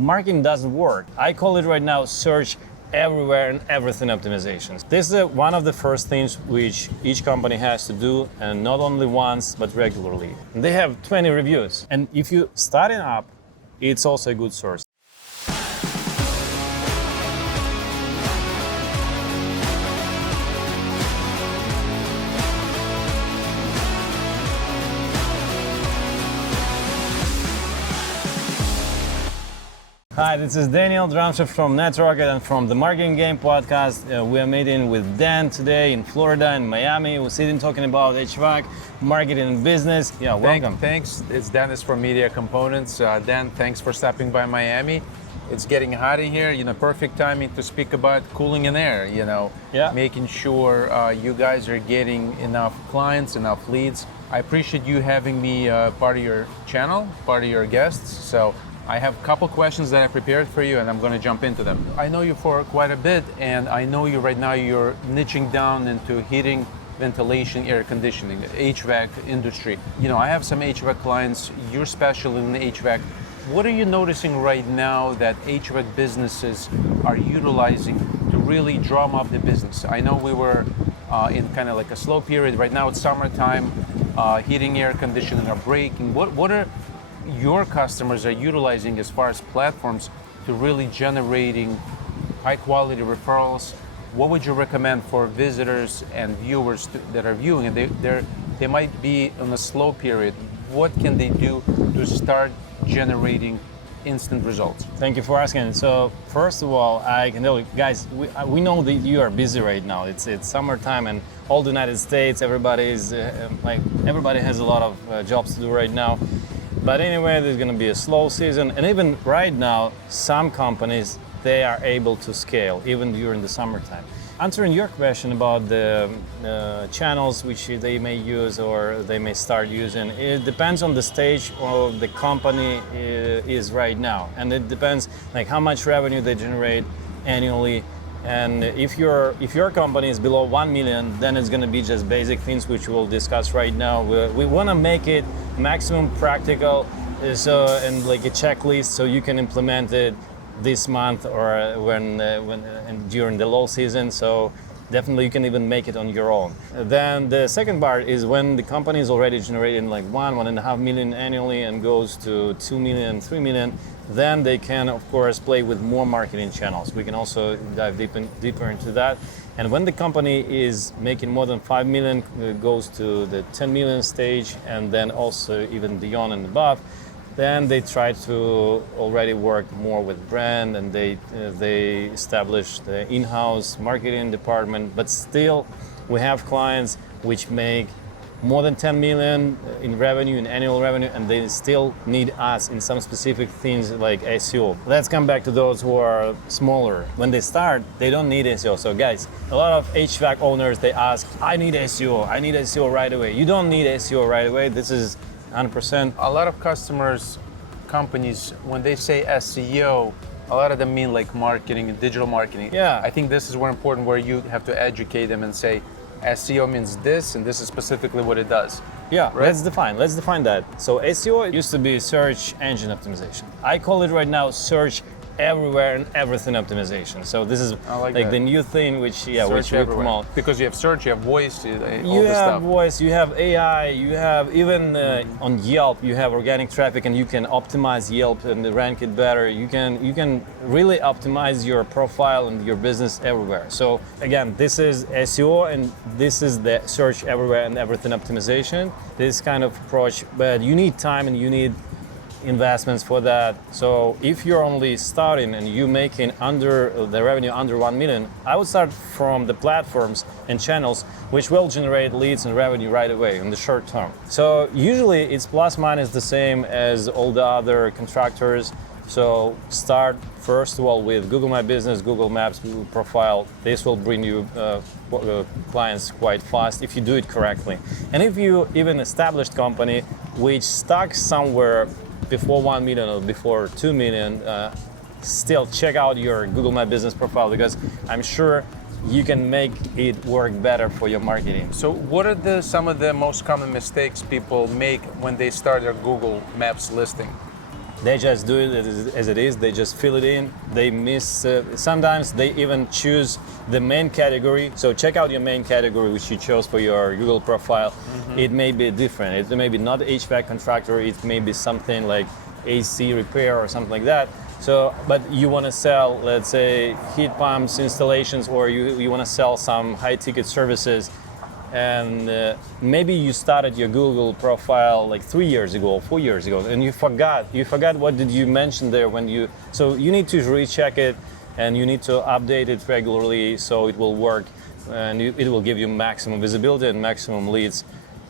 marketing doesn't work. I call it right now search everywhere and everything optimizations. This is one of the first things which each company has to do, and not only once, but regularly. And they have 20 reviews. And if you starting up, it's also a good source. Hi, this is Daniel Dramshev from Netrocket and from the Marketing Game podcast. We are meeting with Dan today in Florida, in Miami. We're sitting talking about Hvac, marketing and business. Yeah, welcome. Thanks. It's Dennis from Media Components. Dan, thanks for stopping by Miami. It's getting hot in here, perfect timing to speak about cooling in air, making sure you guys are getting enough clients, enough leads. I appreciate you having me part of your channel, part of your guests. So I have a couple questions that I prepared for you, and I'm going to jump into them. I know you for quite a bit, and I know you right now you're niching down into heating, ventilation, air conditioning, HVAC industry. I have some HVAC clients. You're special in the HVAC. What are you noticing right now that HVAC businesses are utilizing to really drum up the business? I know we were in kind of like a slow period. Right now it's summertime. Heating, air conditioning are breaking. What are your customers are utilizing as far as platforms to really generating high quality referrals? What would you recommend for visitors and viewers that are viewing, and they might be on a slow period? What can they do to start generating instant results? Thank you for asking. So first of all, I can tell you guys, we know that you are busy right now. It's summertime, and all the United States, everybody has a lot of jobs to do right now. But anyway, there's going to be a slow season, and even right now, some companies, they are able to scale even during the summertime. Answering your question about the channels which they may use or they may start using, it depends on the stage of the company is right now, and it depends like how much revenue they generate annually. And if your company is below 1 million, then it's going to be just basic things which we'll discuss right now. We want to make it maximum practical, and like a checklist, so you can implement it this month or when during the low season. So definitely you can even make it on your own. Then the second part is when the company is already generating like 1.5 million annually and goes to 2 million, 3 million, then they can of course play with more marketing channels. We can also dive deeper into that. And when the company is making more than 5 million, it goes to the 10 million stage, and then also even beyond and above, then they try to already work more with brand, and they establish the in-house marketing department. But still, we have clients which make more than 10 million in revenue, in annual revenue, and they still need us in some specific things like SEO. Let's come back to those who are smaller. When they start, they don't need SEO. So guys, a lot of HVAC owners, they ask, I need SEO right away. You don't need SEO right away. This is 100%. A lot of companies, when they say SEO, a lot of them mean like marketing and digital marketing. Yeah. I think this is where important, where you have to educate them and say, SEO means this, and this is specifically what it does. Yeah, right? let's define that. So SEO used to be search engine optimization. I call it right now search everywhere and everything optimization. So this is like the new thing which we promote. Because you have search, you have voice, all you this have stuff. Voice, you have AI, you have even on Yelp, you have organic traffic, and you can optimize Yelp and rank it better. You can really optimize your profile and your business everywhere. So again, this is SEO, and this is the search everywhere and everything optimization. This kind of approach, but you need time and you need investments for that. So if you're only starting and you making the revenue under 1 million, I would start from the platforms and channels which will generate leads and revenue right away in the short term. So usually it's plus minus the same as all the other contractors. So start first of all with Google My Business, Google Maps, Google Profile. This will bring you clients quite fast if you do it correctly. And if you even established company which stuck somewhere before 1 million or before 2 million, still check out your Google My Business profile, because I'm sure you can make it work better for your marketing. So what are some of the most common mistakes people make when they start their Google Maps listing? They just do it as it is. They just fill it in. They miss. Sometimes they even choose the main category. So check out your main category, which you chose for your Google profile. It may be different. It may be not HVAC contractor. It may be something like AC repair or something like that. So, but you want to sell, let's say, heat pumps installations, or you want to sell some high-ticket services. And maybe you started your Google profile like 3 years ago, 4 years ago, and you forgot what did you mention there when you. So you need to recheck it, and you need to update it regularly so it will work, and it will give you maximum visibility and maximum leads.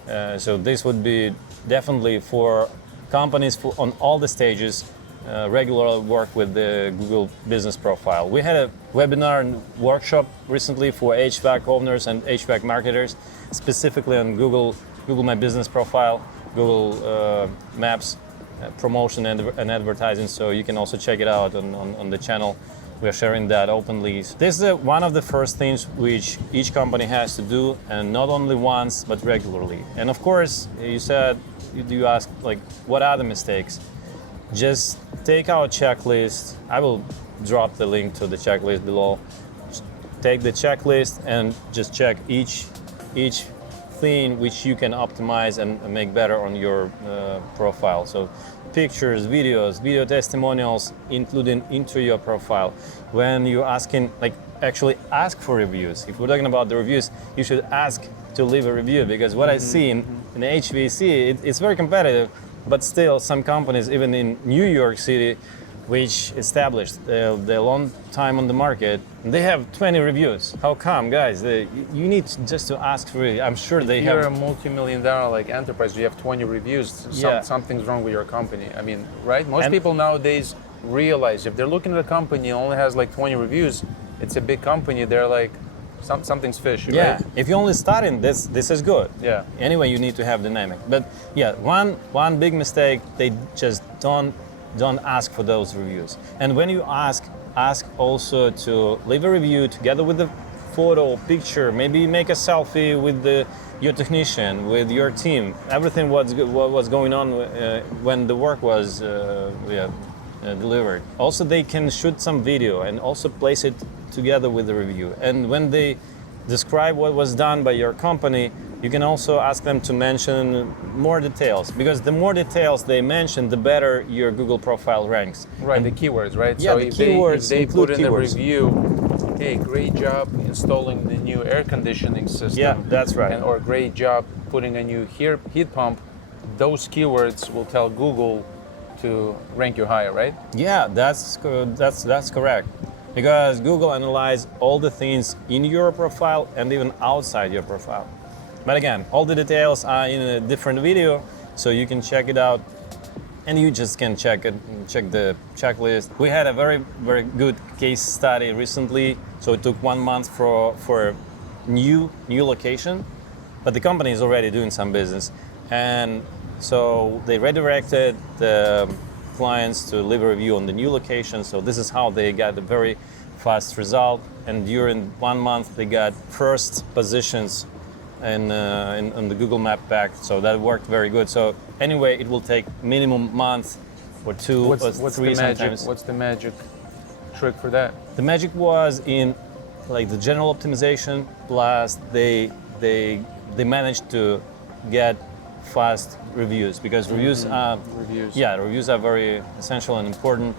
So this would be definitely for companies on all the stages. Regular work with the Google business profile. We had a webinar and workshop recently for HVAC owners and HVAC marketers, specifically on Google My Business Profile, Google Maps, promotion and advertising. So you can also check it out on the channel. We are sharing that openly. This is one of the first things which each company has to do, and not only once, but regularly. And of course, you asked like, what are the mistakes? Just take our checklist. I will drop the link to the checklist below. Just take the checklist and just check each thing which you can optimize and make better on your profile. So pictures, videos, video testimonials, including into your profile. When you're asking, like, actually ask for reviews. If we're talking about the reviews, you should ask to leave a review, because what I see in the HVAC, it's very competitive. But still, some companies, even in New York City, which established they're a long time on the market, they have 20 reviews. How come, guys? You need just to ask for it. I'm sure they have. If you're a multi-million-dollar like enterprise, you have 20 reviews. Something's wrong with your company. I mean, right? Most people nowadays realize if they're looking at a company and only has like 20 reviews, it's a big company. They're like, something's fishy, right? If you're only starting, this is good. Yeah. Anyway, you need to have dynamic. But yeah, one big mistake, they just don't ask for those reviews. And when you ask also to leave a review together with the photo, picture, maybe make a selfie with your technician, with your team, everything what was going on when the work was delivered. Also, they can shoot some video and also place it together with the review. And when they describe what was done by your company, you can also ask them to mention more details, because the more details they mention, the better your Google profile ranks. Right, and the keywords, right? Yeah, so the if keywords they put in keywords. a review, hey, great job installing the new air conditioning system. Yeah, that's right. Or great job putting a new heat pump, those keywords will tell Google to rank you higher, right? Yeah, that's correct. Because Google analyzes all the things in your profile and even outside your profile. But again, all the details are in a different video, so you can check it out, and you just can check the checklist. We had a very, very good case study recently. So it took 1 month for a new location, but the company is already doing some business, and so they redirected the clients to leave a review on the new location. So this is how they got a very fast result, and during 1 month they got first positions in the Google Map pack. So that worked very good. So anyway, it will take minimum month or two or three sometimes. What's the magic trick for that? The magic was in like the general optimization, plus they managed to get fast reviews, because reviews are very essential and important.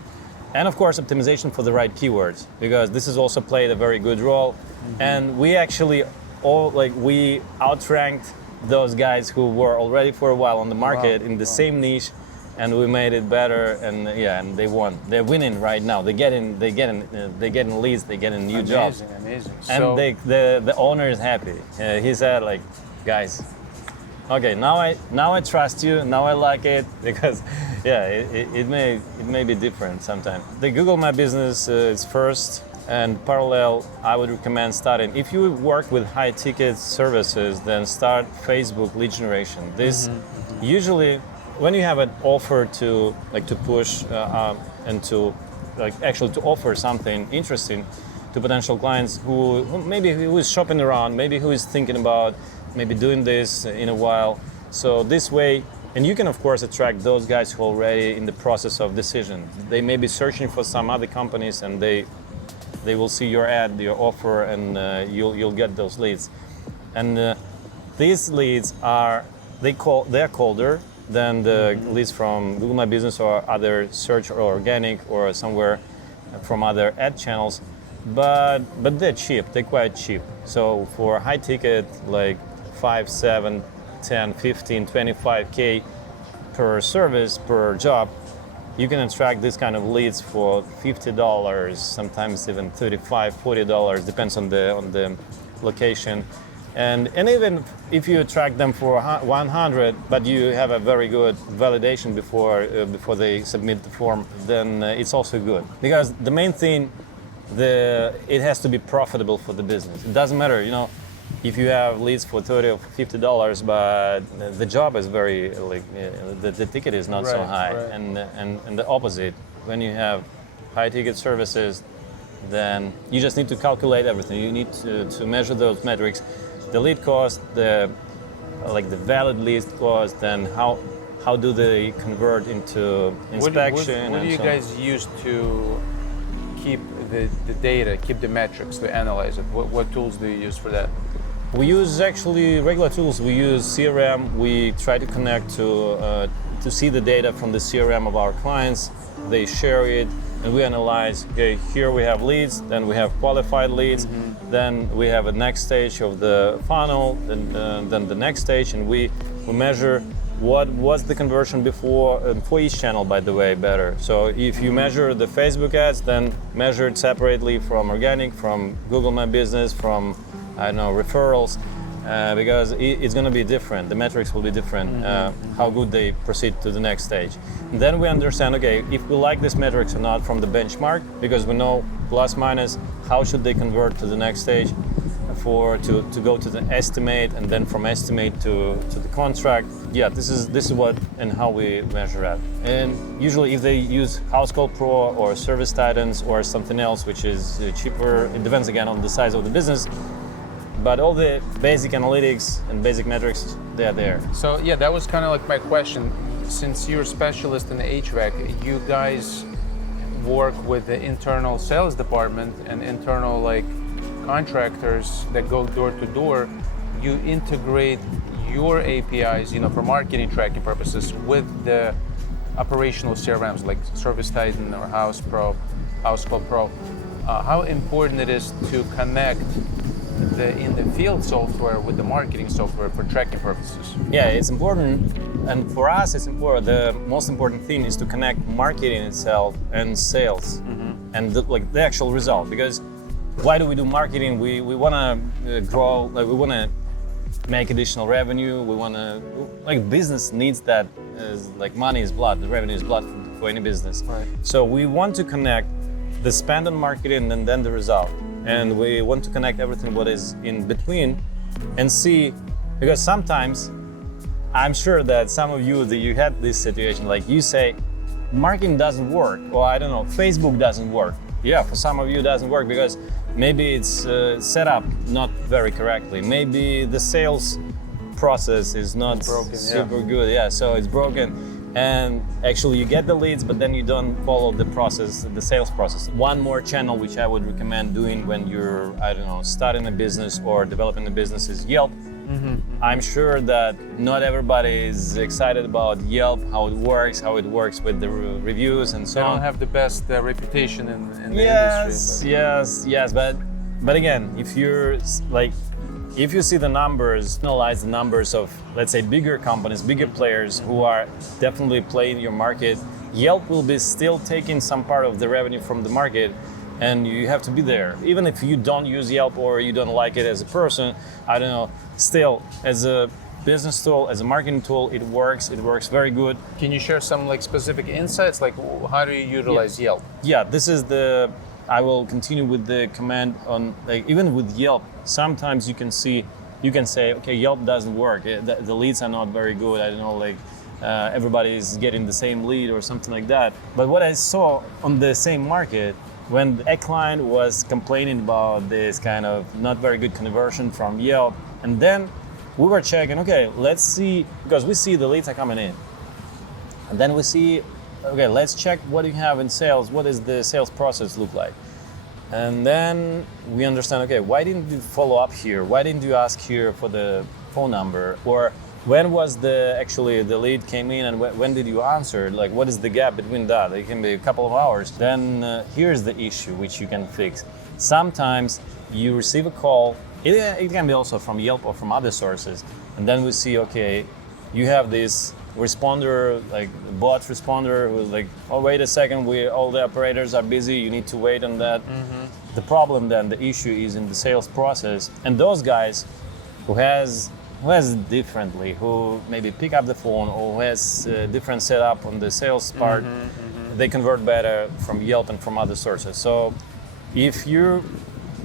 And of course, optimization for the right keywords, because this has also played a very good role. And we actually we outranked those guys who were already for a while on the market in the same niche, and we made it better. And and they won. They're winning right now. They getting leads. They getting new jobs. Amazing. And So, the owner is happy. He said, like, guys, okay, now I trust you. Now I like it, because it may be different sometimes. The Google My Business is first, and parallel, I would recommend starting. If you work with high ticket services, then start Facebook lead generation. This usually, when you have an offer to push and to actually to offer something interesting to potential clients who is shopping around, maybe who is thinking about maybe doing this in a while. So this way And you can, of course, attract those guys who are already in the process of decision. They may be searching for some other companies, and they will see your ad, your offer, and you'll get those leads. And these leads are colder than the leads from Google My Business or other search or organic or somewhere from other ad channels, but they're cheap. They're quite cheap. So for high ticket, like 5, 7, 10, 15, 25K per service, per job, you can attract this kind of leads for $50, sometimes even $35, $40, depends on the location. And even if you attract them for 100, but you have a very good validation before they submit the form, then it's also good. Because the main thing, it has to be profitable for the business. It doesn't matter, if you have leads for $30 or $50, but the job is very the ticket is not so high, right. And the opposite, when you have high ticket services, then you just need to calculate everything. You need to measure those metrics, the lead cost, the valid lead cost, and how do they convert into inspection. What do you guys use to keep the data, keep the metrics, to analyze it? What tools do you use for that? We use actually regular tools. We use CRM. We try to connect to see the data from the CRM of our clients. They share it, and we analyze. Okay, here we have leads, then we have qualified leads, then we have a next stage of the funnel, then the next stage, and we measure what was the conversion before for each channel, by the way, better. So if you measure the Facebook ads, then measure it separately from organic, from Google My Business, from referrals, because it's going to be different. The metrics will be different, how good they proceed to the next stage. And then we understand, okay, if we like these metrics or not from the benchmark, because we know plus minus, how should they convert to the next stage to go to the estimate, and then from estimate to the contract. Yeah, this is what and how we measure that. And usually if they use Housecall Pro or ServiceTitan or something else which is cheaper, it depends again on the size of the business. But all the basic analytics and basic metrics, they're there. So yeah, that was kind of like my question. Since you're a specialist in the HVAC, you guys work with the internal sales department and internal contractors that go door to door. You integrate your APIs, for marketing tracking purposes with the operational CRMs like ServiceTitan or Housecall Pro. How important it is to connect the in the field software with the marketing software for tracking purposes? Yeah, it's important, and for us it's important. The most important thing is to connect marketing itself and sales, and the actual result. Because why do we do marketing? We want to grow. We want to make additional revenue. We want to business needs that. Money is blood. The revenue is blood for any business. Right. So we want to connect the spend on marketing and then the result. And we want to connect everything what is in between and see, because sometimes I'm sure that some of you had this situation, like you say, marketing doesn't work, or I don't know, Facebook doesn't work. Yeah, for some of you it doesn't work because maybe it's set up not very correctly. Maybe the sales process is not super good. Yeah, so it's broken. And actually you get the leads, but then you don't follow the process, the sales process. One more channel which I would recommend doing when you're, starting a business or developing a business is Yelp. I'm sure that not everybody is excited about Yelp, how it works with the reviews and so on. They don't have the best reputation in the industry. Yes, but again, if you see the numbers, analyze the numbers of, let's say, bigger companies, bigger players who are definitely playing your market, Yelp will be still taking some part of the revenue from the market, and you have to be there. Even if you don't use Yelp or you don't like it as a person, still, as a business tool, as a marketing tool, it works very good. Can you share some specific insights, how do you utilize Yelp? Yeah, I will continue with the command on, even with Yelp, sometimes you can say, okay, Yelp doesn't work. The leads are not very good. I don't know, everybody is getting the same lead or something like that. But what I saw on the same market, when a client was complaining about this kind of not very good conversion from Yelp, and then we were checking, okay, let's see, because we see the leads are coming in. And then we see, okay, let's check what you have in sales. What does the sales process look like? And then we understand, okay, why didn't you follow up here? Why didn't you ask here for the phone number? Or when was actually the lead came in and when did you answer? Like, what is the gap between that? It can be a couple of hours. Then here's the issue which you can fix. Sometimes you receive a call, it can be also from Yelp or from other sources. And then we see, okay, you have this responder, like bot responder, who's like, oh, wait a second, all the operators are busy, you need to wait on that. The problem then, the issue is in the sales process. And those guys who has differently, who maybe pick up the phone or who has different setup on the sales part, they convert better from Yelp and from other sources. So if you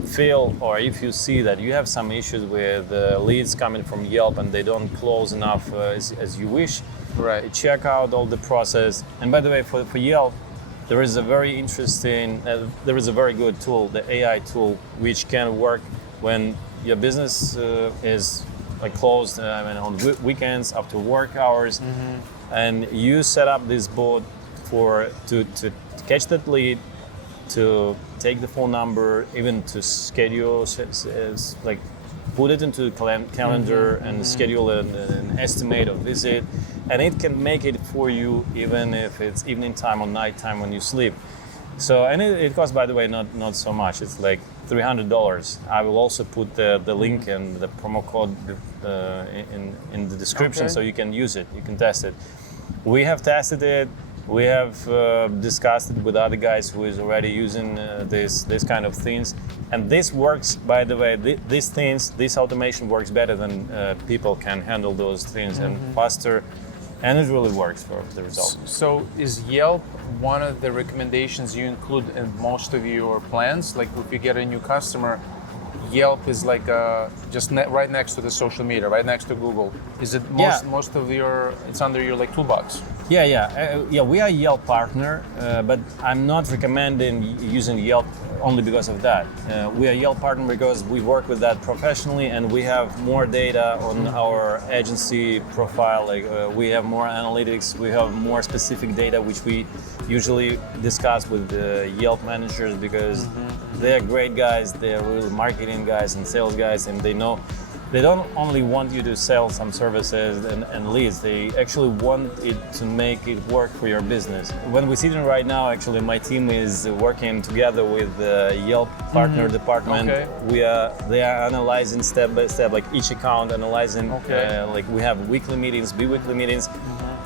feel or if you see that you have some issues with leads coming from Yelp and they don't close enough as you wish, right, check out all the process. And by the way, for Yelp, there is a very interesting, there is a very good tool, the AI tool, which can work when your business is like closed on weekends, after work hours, and you set up this bot to catch that lead, to take the phone number, even to schedule, like put it into calendar and schedule an estimate of visit, and it can make it for you even if it's evening time or night time when you sleep. So, and it costs, by the way, not so much. It's like $300. I will also put the link and the promo code in the description, so you can use it, you can test it. We have tested it. We have discussed it with other guys who is already using this kind of things, and this works. By the way, this automation works better than people can handle those things and faster, and it really works for the result. So is Yelp one of the recommendations you include in most of your plans? Like if you get a new customer, Yelp is like just right next to the social media, right next to Google. Is it most of your? It's under your like toolbox. Yeah. We are a Yelp partner, but I'm not recommending using Yelp only because of that. We are a Yelp partner because we work with that professionally, and we have more data on our agency profile. Like we have more analytics, we have more specific data, which we usually discuss with the Yelp managers because they're great guys. They're real marketing guys and sales guys, and they know. They don't only want you to sell some services and leads, they actually want it to make it work for your business. When we're sitting right now, actually my team is working together with the Yelp partner department. They are analyzing step by step, like each account, analyzing, like we have weekly meetings, bi-weekly meetings,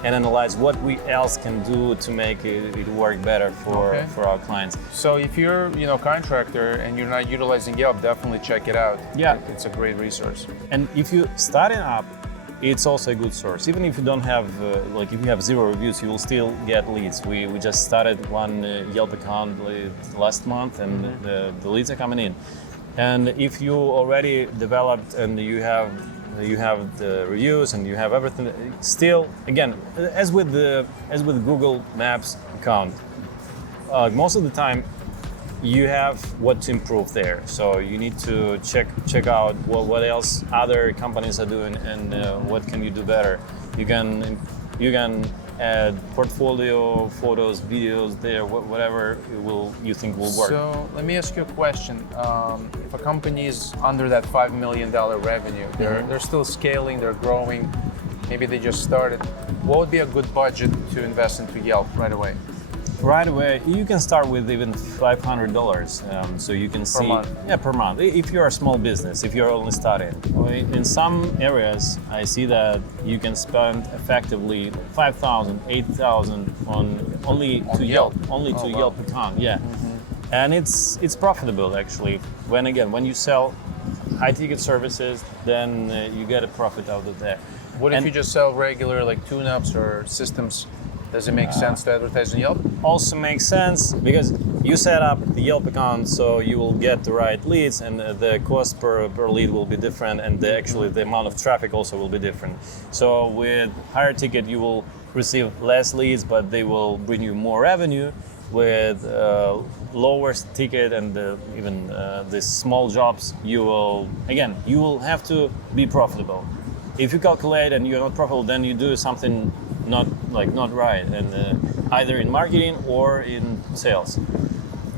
and analyze what we else can do to make it work better for our clients. So if you're a contractor and you're not utilizing Yelp, definitely check it out. Yeah, it's a great resource. And if you're starting up, it's also a good source. Even if you don't have, if you have 0 reviews, you will still get leads. We just started one Yelp account last month, and the leads are coming in. And if you already developed and you have the reviews and you have everything, still, again, as with Google Maps account, most of the time you have what to improve there. So you need to check out what else other companies are doing and what can you do better. You can add portfolio, photos, videos there, whatever you think will work. So let me ask you a question. If a company is under that $5 million revenue, they're still scaling, they're growing, maybe they just started, what would be a good budget to invest into Yelp right away? Right away, you can start with even $500, so you can see per month. Yeah, per month. If you're a small business, if you're only starting, in some areas, I see that you can spend effectively $5,000, $8,000 on Yelp, Yelp account. Yeah, and it's profitable actually. When you sell high-ticket services, then you get a profit out of that. What if you just sell regular like tune-ups or systems? Does it make sense to advertise on Yelp? Also makes sense because you set up the Yelp account, so you will get the right leads, and the cost per lead will be different, and the amount of traffic also will be different. So with higher ticket, you will receive less leads, but they will bring you more revenue. With lower ticket and even the small jobs, you will have to be profitable. if you calculate and you're not profitable, then you do something not right, and either in marketing or in sales.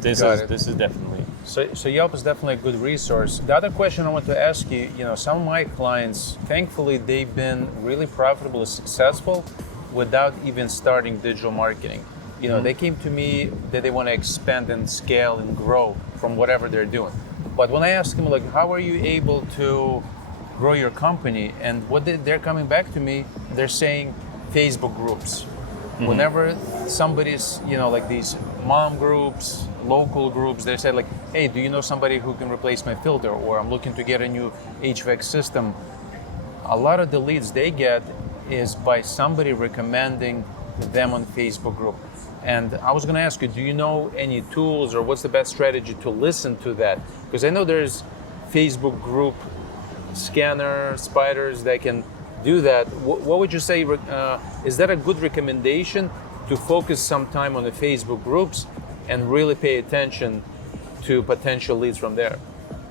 This is definitely. So Yelp is definitely a good resource. The other question I want to ask you, some of my clients, thankfully, they've been really profitable and successful without even starting digital marketing. They came to me that they want to expand and scale and grow from whatever they're doing. But when I ask them, like, how are you able to grow your company? And they're coming back to me, they're saying Facebook groups. Whenever somebody's, like these mom groups, local groups, they say like, hey, do you know somebody who can replace my filter? Or I'm looking to get a new HVAC system. A lot of the leads they get is by somebody recommending them on Facebook group. And I was going to ask you, do you know any tools or what's the best strategy to listen to that? Because I know there's Facebook group scanner, spiders that can do that. What would you say, is that a good recommendation to focus some time on the Facebook groups and really pay attention to potential leads from there?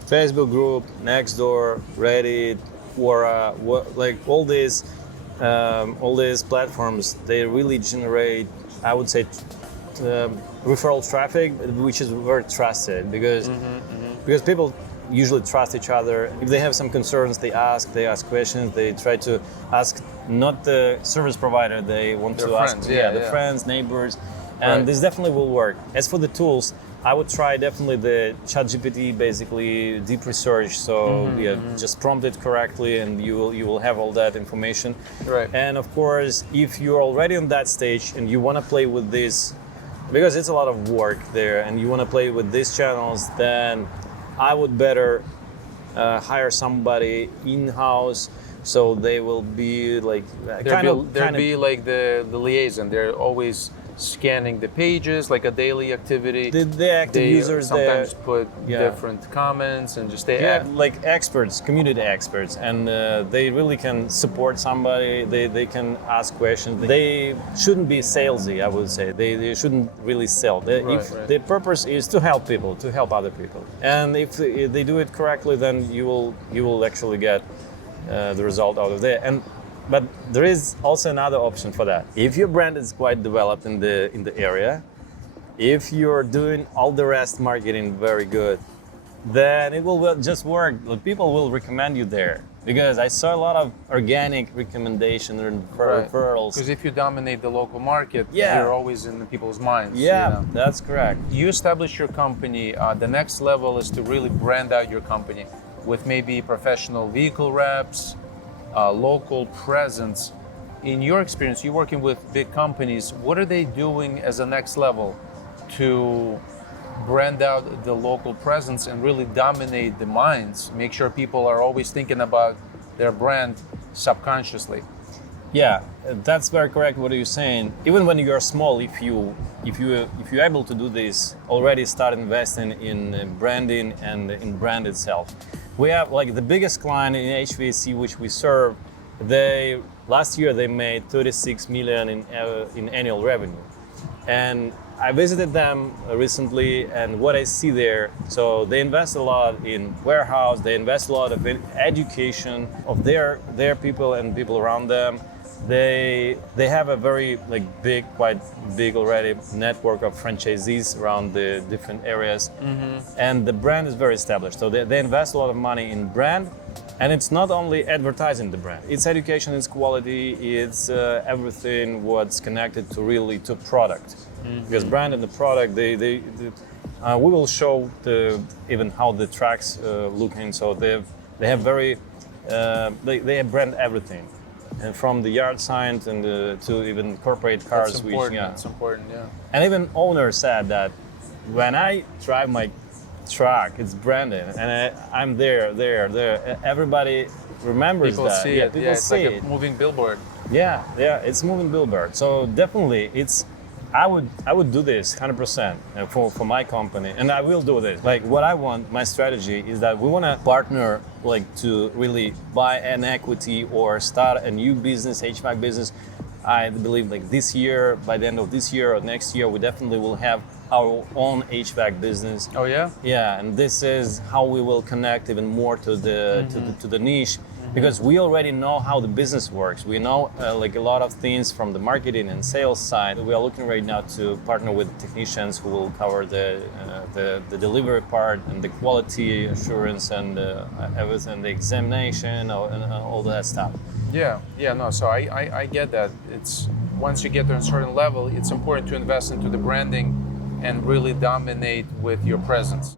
Facebook group, Nextdoor, Reddit, Quora, like all these platforms, they really generate, I would say, referral traffic, which is very trusted because people usually trust each other. If they have some concerns, they ask questions, they try to ask not the service provider, they want to ask friends, neighbors, and this definitely will work. As for the tools, I would try definitely the ChatGPT, basically deep research. So just prompt it correctly, and you will have all that information. Right. And of course, if you're already on that stage and you want to play with this, because it's a lot of work there, and you want to play with these channels, then I would better hire somebody in-house, so they will be like they'll be like the liaison. They're always scanning the pages, like a daily activity. The active users sometimes put different comments and just like experts, community experts, and they really can support somebody. They can ask questions. They shouldn't be salesy, I would say. They shouldn't really sell. The purpose is to help people, to help other people. And if they do it correctly, then you will actually get the result out of there. But there is also another option for that. If your brand is quite developed in the area, if you're doing all the rest marketing very good, then it will just work. People will recommend you there. Because I saw a lot of organic recommendations and referrals. Because if you dominate the local market, you're always in the people's minds. Yeah, that's correct. You establish your company. The next level is to really brand out your company with maybe professional vehicle reps, local presence. In your experience, you're working with big companies. What are they doing as a next level to brand out the local presence and really dominate the minds? Make sure people are always thinking about their brand subconsciously. Yeah, that's very correct. What you're saying. Even when you are small, if you're able to do this, already start investing in branding and in brand itself. We have like the biggest client in HVAC which we serve. Last year they made 36 million in annual revenue, and I visited them recently, and what I see there, so they invest a lot in warehouse, they invest a lot of education of their people and people around them. They have a very quite big already network of franchisees around the different areas, and the brand is very established. So they invest a lot of money in brand, and it's not only advertising the brand. It's education, it's quality, it's everything what's connected to product. Because brand and the product, we will show even how the tracks looking. So they have very they have brand everything. And from the yard signs and to even corporate cars. That's important. That's important, yeah. And even owner said that when I drive my truck, it's branded, and I'm there. Everybody remembers people that. See it. People it's see like it. A moving billboard. Yeah, it's moving billboard. So definitely, I would do this 100% for my company, and I will do this. Like what I want, my strategy is that we want to partner, to really buy an equity or start a new business, HVAC business. I believe this year, by the end of this year or next year, we definitely will have our own HVAC business. Oh yeah? Yeah, and this is how we will connect even more to the to the niche. because we already know how the business works. We know like a lot of things from the marketing and sales side. We are looking right now to partner with technicians who will cover the delivery part and the quality assurance and everything, the examination and all that stuff. Yeah, no. So I get that. It's once you get to a certain level, it's important to invest into the branding and really dominate with your presence.